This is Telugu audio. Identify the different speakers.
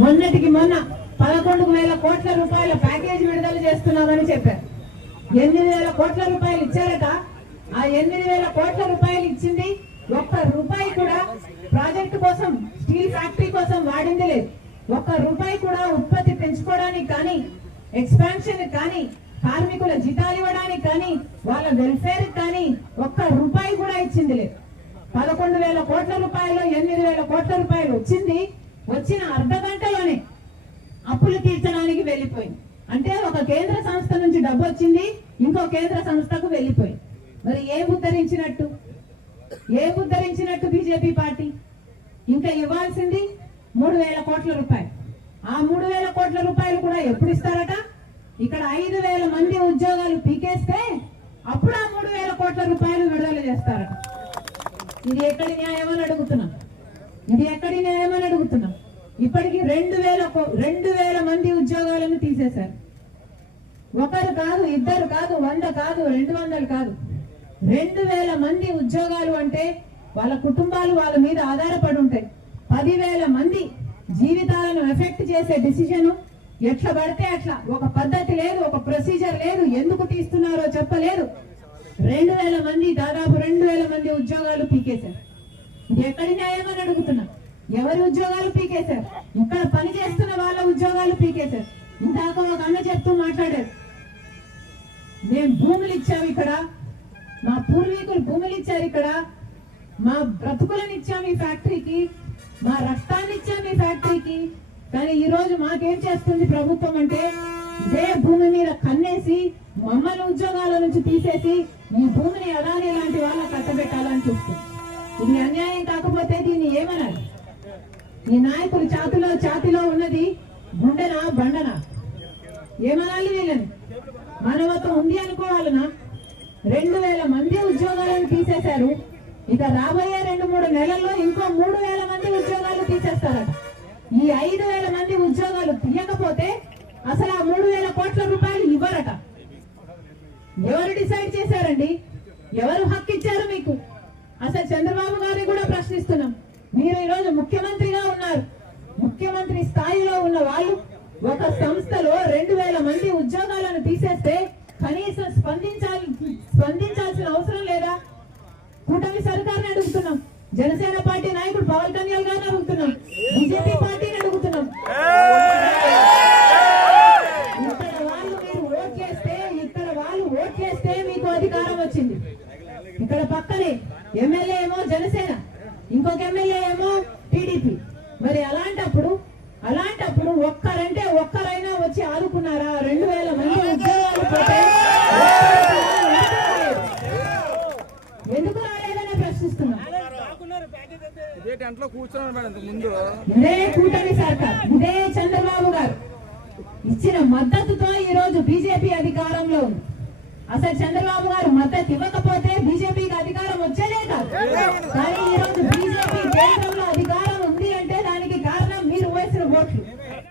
Speaker 1: మొన్నటికి మొన్న పదకొండు వేల కోట్ల రూపాయల ప్యాకేజ్ విడుదల చేస్తున్నామని చెప్పారు. ఎనిమిది వేల కోట్ల రూపాయలు ఇచ్చారట. ఆ ఎనిమిది వేల కోట్ల రూపాయలు ఇచ్చింది ఒక్క రూపాయి కూడా ప్రాజెక్టు కోసం స్టీల్ ఫ్యాక్టరీ కోసం వాడింది లేదు. ఒక్క రూపాయి కూడా ఉత్పత్తి పెంచుకోవడానికి కానీ ఎక్స్పాన్షన్ కానీ కార్మికుల జీతాలు ఇవ్వడానికి కానీ వాళ్ళ వెల్ఫేర్ కానీ ఒక్క రూపాయి కూడా ఇచ్చింది లేదు. పదకొండు వేల కోట్ల రూపాయలు ఎనిమిది వేల కోట్ల రూపాయలు వచ్చింది. వచ్చిన అర్ధ గంట అప్పులు తీర్చడానికి వెళ్ళిపోయింది. అంటే ఒక కేంద్ర సంస్థ నుంచి డబ్బు వచ్చింది ఇంకో కేంద్ర సంస్థకు వెళ్ళిపోయింది. మరి ఏ ఉద్ధరించినట్టు ఏ ఉద్ధరించినట్టు బీజేపీ పార్టీ? ఇంకా ఇవ్వాల్సింది మూడు వేల కోట్ల రూపాయలు. ఆ మూడు వేల కోట్ల రూపాయలు కూడా ఎప్పుడు ఇస్తారట? ఇక్కడ ఐదు వేల మంది ఉద్యోగాలు పీకేస్తే అప్పుడు ఆ మూడు వేల కోట్ల రూపాయలు విడుదల చేస్తారట. ఇది ఎక్కడి న్యాయం అని అడుగుతున్నాం. ఇది ఎక్కడి న్యాయం అని అడుగుతున్నాం. ఇప్పటికి రెండు వేల రెండు వేల మంది ఉద్యోగాలను తీసేశారు. ఒకరు కాదు ఇద్దరు కాదు వంద కాదు రెండు వందలు కాదు. రెండు వేల మంది ఉద్యోగాలు అంటే వాళ్ళ కుటుంబాలు వాళ్ళ మీద ఆధారపడి ఉంటాయి. పదివేల మంది జీవితాలను ఎఫెక్ట్ చేసే డిసిజను ఎట్లా పడితే అట్లా. ఒక పద్ధతి లేదు ఒక ప్రొసీజర్ లేదు ఎందుకు తీస్తున్నారో చెప్పలేదు. రెండు వేల మంది దాదాపు రెండు వేల మంది ఉద్యోగాలు పీకేశారు. ఎక్కడి న్యాయం అని అడుగుతున్నా. ఎవరి ఉద్యోగాలు పీకేశారు? ఇక్కడ పని చేస్తున్న వాళ్ళ ఉద్యోగాలు పీకేశారు. ఇందాక ఒక అన్న చెప్తూ మాట్లాడారు. మేము భూములు ఇచ్చాము ఇక్కడ. మా పూర్వీకులు భూములు ఇచ్చారు ఇక్కడ. మా బ్రతుకులను ఇచ్చాము ఈ ఫ్యాక్టరీకి. మా రక్తాన్ని ఇచ్చాము ఈ ఫ్యాక్టరీకి. కానీ ఈ రోజు మాకేం చేస్తుంది ప్రభుత్వం అంటే ఇదే భూమి మీద కన్నేసి మమ్మల్ని ఉద్యోగాల నుంచి తీసేసి ఈ భూమిని అలానే లాంటి వాళ్ళ కట్టబెట్టాలని చూస్తుంది. ఇది అన్యాయం కాకపోతే దీన్ని ఏమనాలి? ఈ నాయకులు చాతిలో ఛాతిలో ఉన్నది గుండెనా బండనా? ఏమనాలి వీళ్ళని? మానవత్వం ఉంది అనుకోవాలనా? రెండు వేల మంది ఉద్యోగాలను తీసేశారు. ఇక రాబోయే రెండు మూడు నెలల్లో ఇంకో మూడు వేల మంది ఉద్యోగాలు తీసేస్తారట. ఈ ఐదు వేల మంది ఉద్యోగాలు తీయకపోతే అసలు ఆ మూడు వేల కోట్ల రూపాయలు ఇవ్వరట. ఎవరు డిసైడ్ చేశారండి? ఎవరు హక్కు ఇచ్చారు మీకు? అసలు చంద్రబాబు గారిని కూడా ప్రశ్నిస్తున్నాం. మీరు ఈరోజు ముఖ్యమంత్రిగా ఉన్నారు. ముఖ్యమంత్రి స్థాయిలో ఉన్న వాళ్ళు ఒక సంస్థలో రెండు వేల మంది ఉద్యోగాలను తీసేస్తే కనీసం స్పందించాలి స్పందించాల్సిన అవసరం లేదా? కూటమి సర్కార్ని అడుగుతున్నాం. జనసేన పార్టీ నాయకుడు పవన్ కళ్యాణ్ గారిని అడుగుతున్నాం. బీజేపీ పార్టీని అడుగుతున్నాం. ఇక్కడ వాళ్ళు మీరు ఓట్ చేస్తే ఇక్కడ వాళ్ళు ఓట్ చేస్తే మీకు అధికారం వచ్చింది. ఇక్కడ పక్కనే ఎమ్మెల్యే ఏమో జనసేన. ఇంకొక ఎమ్మెల్యే టీడీపీ మరి అలాంటప్పుడు అలాంటప్పుడు ఒక్కరంటే ఒక్కరైనా వచ్చి ఆదుకున్నారా? రెండు వేల మంది ఉద్యోగాలు ఎందుకు రాలేదని ప్రశ్నిస్తున్నాం.
Speaker 2: ఇదే
Speaker 1: కూటమి సర్కార్ చంద్రబాబు గారు. ఇచ్చిన మద్దతుతో ఈ రోజు బీజేపీ అధికారంలో ఉంది. అసలు చంద్రబాబు గారు మద్దతు ఇవ్వకపోతే బీజేపీకి అధికారం వచ్చేదే కాదు. కానీ ఈ రోజు బీజేపీ అధికారం